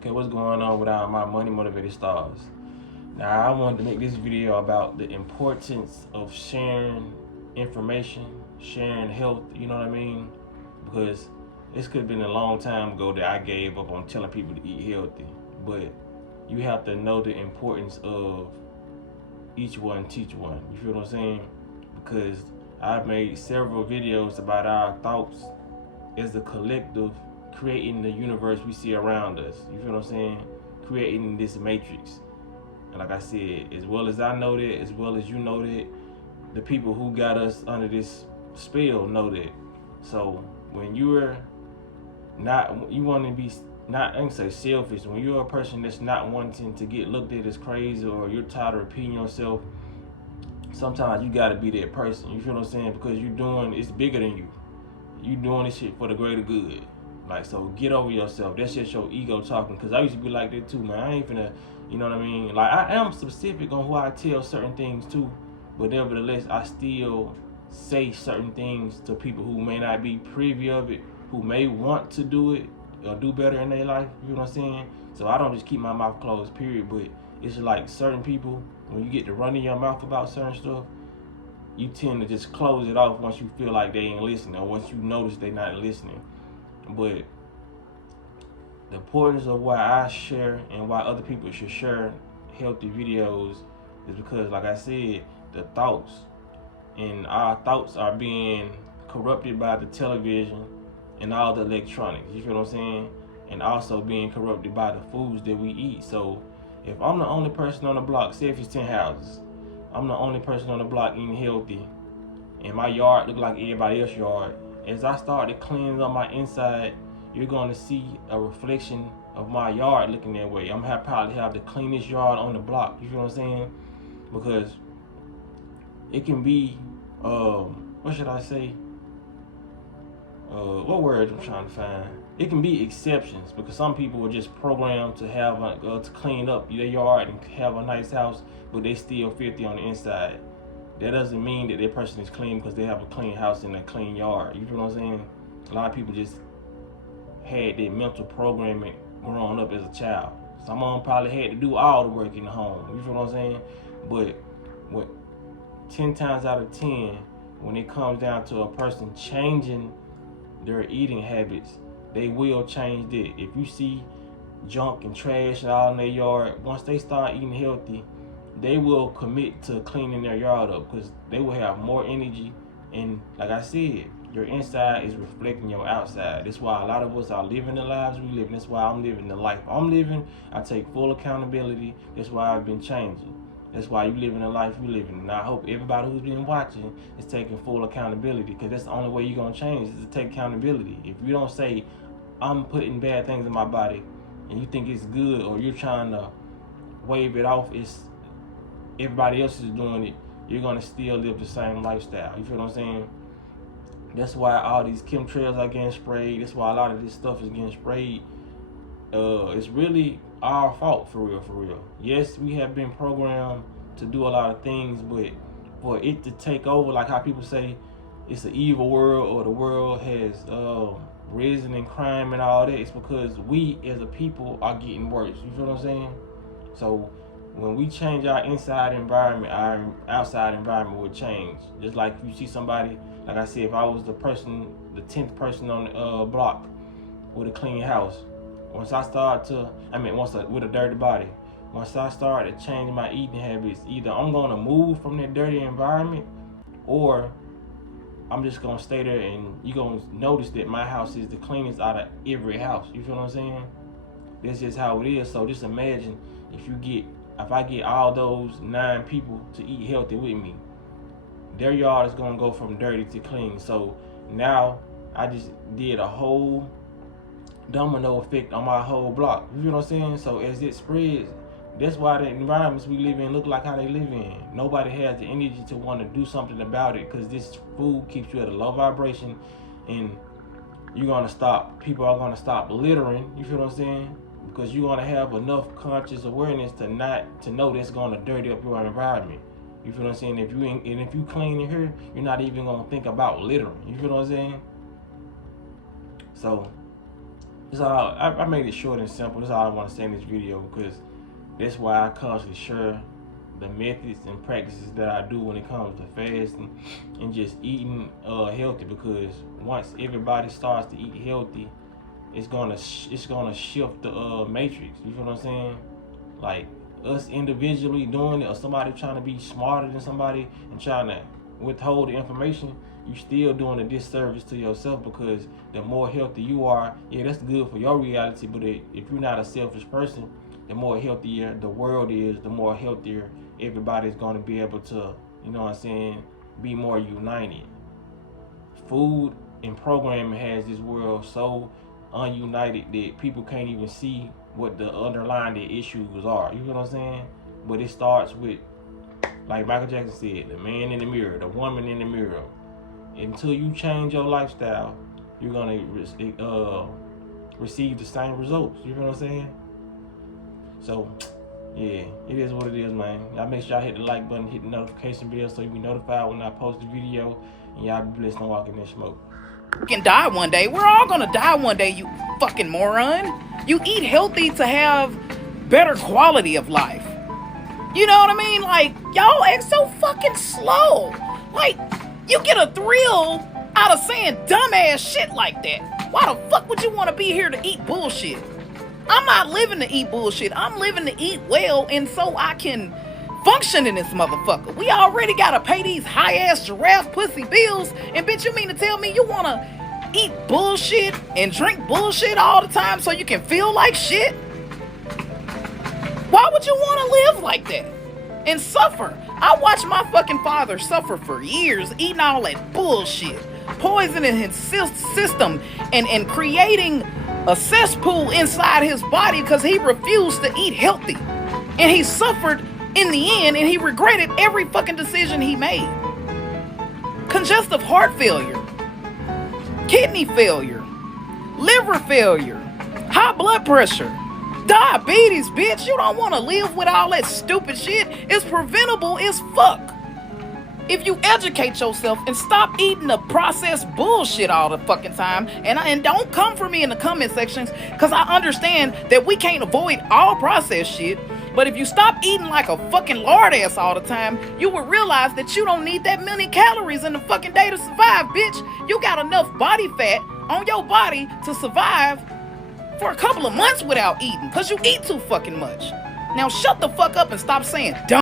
Okay, what's going on with all my money motivated stars? Now, I wanted to make this video about the importance of sharing information, sharing health, you know what I mean? Because this could have been a long time ago that I gave up on telling people to eat healthy. But you have to know the importance of each one teach one. You feel what I'm saying? Because I've made several videos about our thoughts as a collective creating the universe we see around us. You feel what I'm saying? Creating this matrix. And like I said, as well as I know that, as well as you know that, the people who got us under this spell know that. So when you're not, you want to be not, I can say selfish. When you're a person that's not wanting to get looked at as crazy, or you're tired of repeating yourself, sometimes you gotta be that person. You feel what I'm saying? Because you're doing, it's bigger than you. You doing this shit for the greater good. Like, so get over yourself. That's just your ego talking. Cause I used to be like that too, man. I ain't finna, you know what I mean? Like, I am specific on who I tell certain things to, but nevertheless, I still say certain things to people who may not be privy of it, who may want to do it or do better in their life. You know what I'm saying? So I don't just keep my mouth closed, period. But it's like certain people, when you get to running your mouth about certain stuff, you tend to just close it off once you feel like they ain't listening, or once you notice they not listening. But the importance of why I share and why other people should share healthy videos is because, like I said, the thoughts, and our thoughts are being corrupted by the television and all the electronics. You feel what I'm saying? And also being corrupted by the foods that we eat. So if I'm the only person on the block, say if it's 10 houses, I'm the only person on the block eating healthy, and my yard look like everybody else's yard. As I start to cleanse on my inside, you're going to see a reflection of my yard looking that way. I'm gonna probably have the cleanest yard on the block. You feel what I'm saying? Because it can be, what should I say? What word I'm trying to find? It can be exceptions, because some people are just programmed to have to clean up their yard and have a nice house, but they still filthy on the inside. That doesn't mean that that person is clean because they have a clean house and a clean yard. You feel what I'm saying? A lot of people just had that mental programming growing up as a child. Some of them probably had to do all the work in the home. You feel what I'm saying? But what 10 times out of 10, when it comes down to a person changing their eating habits, they will change that. If you see junk and trash all in their yard, once they start eating healthy, they will commit to cleaning their yard up, because they will have more energy. And like I said, your inside is reflecting your outside. That's why a lot of us are living the lives we live. That's why I'm living the life I'm living. I take full accountability. That's why I've been changing. That's why you living the life you living. And I hope everybody who's been watching is taking full accountability, because that's the only way you're going to change, is to take accountability. If you don't say, I'm putting bad things in my body, and you think it's good, or you're trying to wave it off, it's everybody else is doing it, you're going to still live the same lifestyle. You feel what I'm saying? That's why all these chemtrails are getting sprayed. That's why a lot of this stuff is getting sprayed. It's really our fault, for real, for real. Yes, we have been programmed to do a lot of things, but for it to take over, like how people say it's an evil world, or the world has risen in crime and all that, it's because we as a people are getting worse. You feel what I'm saying? So when we change our inside environment, our outside environment will change. Just like if you see somebody, like I said, if I was the 10th person on the block with a clean house, once I start to, with a dirty body, once I start to change my eating habits, either I'm gonna move from that dirty environment, or I'm just gonna stay there, and you're gonna notice that my house is the cleanest out of every house. You feel what I'm saying? That's just how it is. So just imagine if I get all those 9 people to eat healthy with me, their yard is gonna go from dirty to clean. So now I just did a whole domino effect on my whole block. You know what I'm saying? So as it spreads, that's why the environments we live in look like how they live in. Nobody has the energy to want to do something about it, because this food keeps you at a low vibration, and people are gonna stop littering. You feel what I'm saying? Because you're gonna have enough conscious awareness to know that's gonna dirty up your environment. You feel what I'm saying? If you clean in here, you're not even gonna think about littering. You feel what I'm saying? So That's all. I made it short and simple. That's all I want to say in this video, because that's why I constantly share the methods and practices that I do when it comes to fasting and just eating healthy. Because once everybody starts to eat healthy, it's gonna shift the matrix. You feel what I'm saying? Like us individually doing it, or somebody trying to be smarter than somebody and trying to withhold the information, you still doing a disservice to yourself. Because the more healthy you are, yeah, that's good for your reality, but if you're not a selfish person, the more healthier the world is, the more healthier everybody's going to be able to, you know what I'm saying, be more united. Food and programming has this world so ununited that people can't even see what the underlying issues are. You know what I'm saying? But it starts with, like Michael Jackson said, the man in the mirror, the woman in the mirror. Until you change your lifestyle, you're gonna receive the same results. You know what I'm saying? So, yeah, it is what it is, man. Y'all make sure y'all hit the like button, hit the notification bell so you be notified when I post the video. And y'all be blessed and walk in that smoke. You can die one day. We're all gonna die one day, you fucking moron. You eat healthy to have better quality of life. You know what I mean? Like, y'all act so fucking slow. Like, you get a thrill out of saying dumbass shit like that. Why the fuck would you want to be here to eat bullshit? I'm not living to eat bullshit. I'm living to eat well, and so I can function in this motherfucker. We already gotta pay these high-ass giraffe pussy bills, and bitch, you mean to tell me you wanna eat bullshit and drink bullshit all the time so you can feel like shit? Why would you want to live like that and suffer? I watched my fucking father suffer for years eating all that bullshit, poisoning his system and creating a cesspool inside his body because he refused to eat healthy. And he suffered in the end, and he regretted every fucking decision he made. Congestive heart failure, kidney failure, liver failure, high blood pressure, diabetes, bitch. You don't want to live with all that stupid shit. It's preventable as fuck if you educate yourself and stop eating the processed bullshit all the fucking time. And don't come for me in the comment sections, because I understand that we can't avoid all processed shit. But if you stop eating like a fucking lard ass all the time, you will realize that you don't need that many calories in the fucking day to survive, bitch. You got enough body fat on your body to survive for a couple of months without eating, because you eat too fucking much. Now shut the fuck up and stop saying dumb